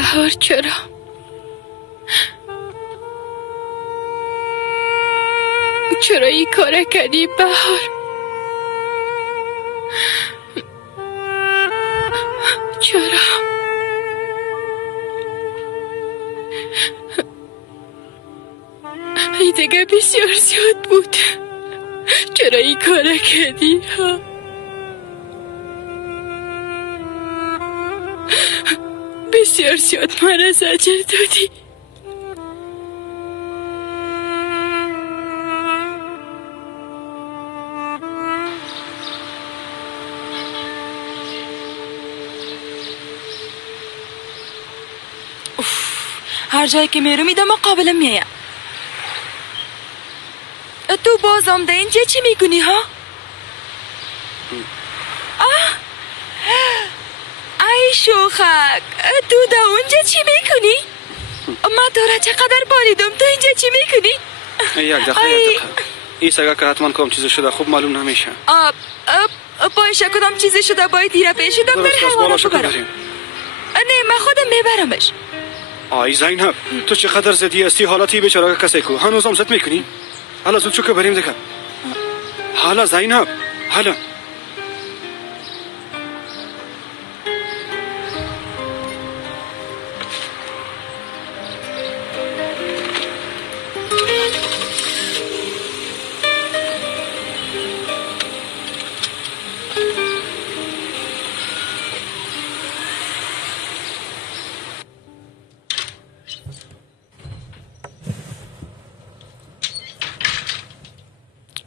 بهار چرا؟ چرا این کار کردی بهار؟ چرا؟ این دیگه بسیار زیاد بود. چرا این کار کردی ها؟ بسیار زیاد من زجر دادی. هر جایی که میرم ایده مقابلم میایم. تو بازم ده اینجا چی میکنی ها؟ ای شوخک، تو ده اونجا چی میکنی؟ ما تو را چقدر باریدم، تو اینجا چی میکنی؟ یک دقیقه این سگه که حتما کام چیز شده خوب معلوم نمیشه. باشه کدام چیز شده باید دیره پیش دکتر حیوانات برم. نه من خودم میبرمش. آی زینب تو چقدر زدی هستی حالتی بیچاره کسی کو هنوزم زد میکنی؟ حالا زود چو که بریم دیگه. حالا زینب حالا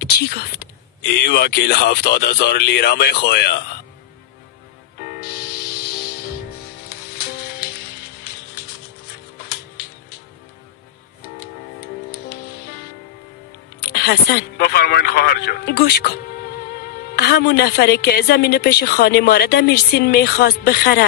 چی گفت؟ ای وکیل 70,000 لیره میخواه. حسن بفرمایین خواهر جان. گوش کن. همون نفره که زمین پیش خانه ما را در میرسین میخواست بخره